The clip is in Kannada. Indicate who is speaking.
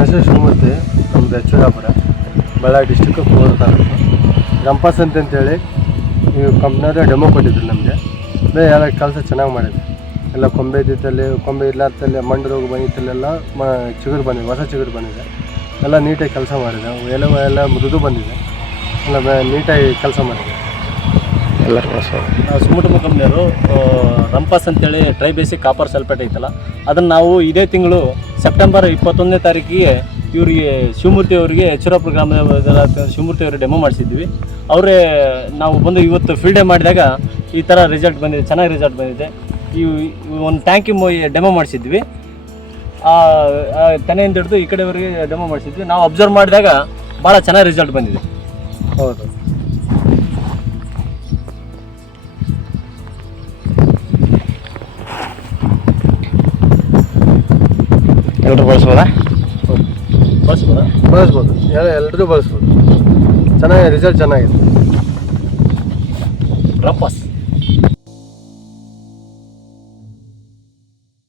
Speaker 1: ಹೆಸರು ಶಿವಮೂರ್ತಿ ನಮ್ಮದು ಹೆಚ್ಚುಗಾಪುರ ಬಳ್ಳಾರಿ ಡಿಸ್ಟಿಕ್ಕು ಕೋಲಾರ ತಾಲೂಕು. ಅಂತ ಅಂತೇಳಿ ಈ ಕಂಪ್ನಿಯವ್ರೆ ಡೆಮೋ ಕೊಟ್ಟಿದ್ರು ನಮಗೆ. ಬೇ ಎಲ್ಲ ಕೆಲಸ ಚೆನ್ನಾಗಿ ಮಾಡಿದೆ ಎಲ್ಲ ಕೊಂಬೆ ಇದ್ದಿದ್ದಲ್ಲಿ, ಕೊಂಬೆ ಇಲ್ಲಾತ್ತಲ್ಲಿ ಮಂಡು ರೋಗ ಬಂದಿತ್ತಲ್ಲೆಲ್ಲ ಮ, ಚಿಗುರು ಬಂದಿದೆ, ಹೊಸ ಚಿಗುರು ಬಂದಿದೆ. ಎಲ್ಲ ನೀಟಾಗಿ ಕೆಲಸ ಮಾಡಿದೆ. ಎಲೆ, ಎಲ್ಲ ಮೃದು ಬಂದಿದೆ. ಎಲ್ಲ ನೀಟಾಗಿ ಕೆಲಸ ಮಾಡಿದೆ.
Speaker 2: ಸುಮಟಮ ಕಂಪ್ನಿಯವರು ರಂಪಾಸ್ ಅಂತೇಳಿ ಟ್ರೈ ಬೇಸಿಕ್ ಕಾಪರ್ ಸಲ್ಫೇಟ್ ಐತಲ್ಲ ಅದನ್ನು ನಾವು ಇದೇ ತಿಂಗಳು ಸೆಪ್ಟೆಂಬರ್ ಇಪ್ಪತ್ತೊಂದನೇ ತಾರೀಕಿಗೆ ಇವರಿಗೆ ಶಿವಮೂರ್ತಿ ಅವರಿಗೆ ಎಚ್ಚುರಾಪುರ ಗ್ರಾಮದ ಶಿವಮೂರ್ತಿ ಅವರು ಡೆಮೋ ಮಾಡಿಸಿದ್ವಿ. ಅವರೇ ನಾವು ಬಂದು ಇವತ್ತು ಫೀಲ್ಡ್ ಡೇ ಮಾಡಿದಾಗ ಈ ಥರ ರಿಸಲ್ಟ್ ಬಂದಿದೆ ಚೆನ್ನಾಗಿ ರಿಸಲ್ಟ್ ಬಂದಿದೆ. ಈ ಒಂದು ಟ್ಯಾಂಕಿ ಡೆಮೋ ಮಾಡಿಸಿದ್ವಿ. ಆ ಆ ತೆನೆಯಿಂದ ಹಿಡಿದು ಈ ಕಡೆವರೆಗೆ ಡೆಮೋ ಮಾಡಿಸಿದ್ವಿ. ನಾವು ಅಬ್ಸರ್ವ್ ಮಾಡಿದಾಗ ಭಾಳ ಚೆನ್ನಾಗಿ ರಿಸಲ್ಟ್ ಬಂದಿದೆ.
Speaker 1: ಹೌದು.
Speaker 3: ಎಲ್ಲರೂ ಬಳಸ್ಬೋದಾ?
Speaker 2: ಬಳಸ್ಬೋದಾ?
Speaker 1: ಬಳಸ್ಬೋದು. ಎಲ್ಲ ಎಲ್ಲರೂ ಬಳಸ್ಬೋದು. ಚೆನ್ನಾಗಿದೆ ರಿಸಲ್ಟ್ ಚೆನ್ನಾಗಿದೆ.
Speaker 2: ರಂಪಾಸ್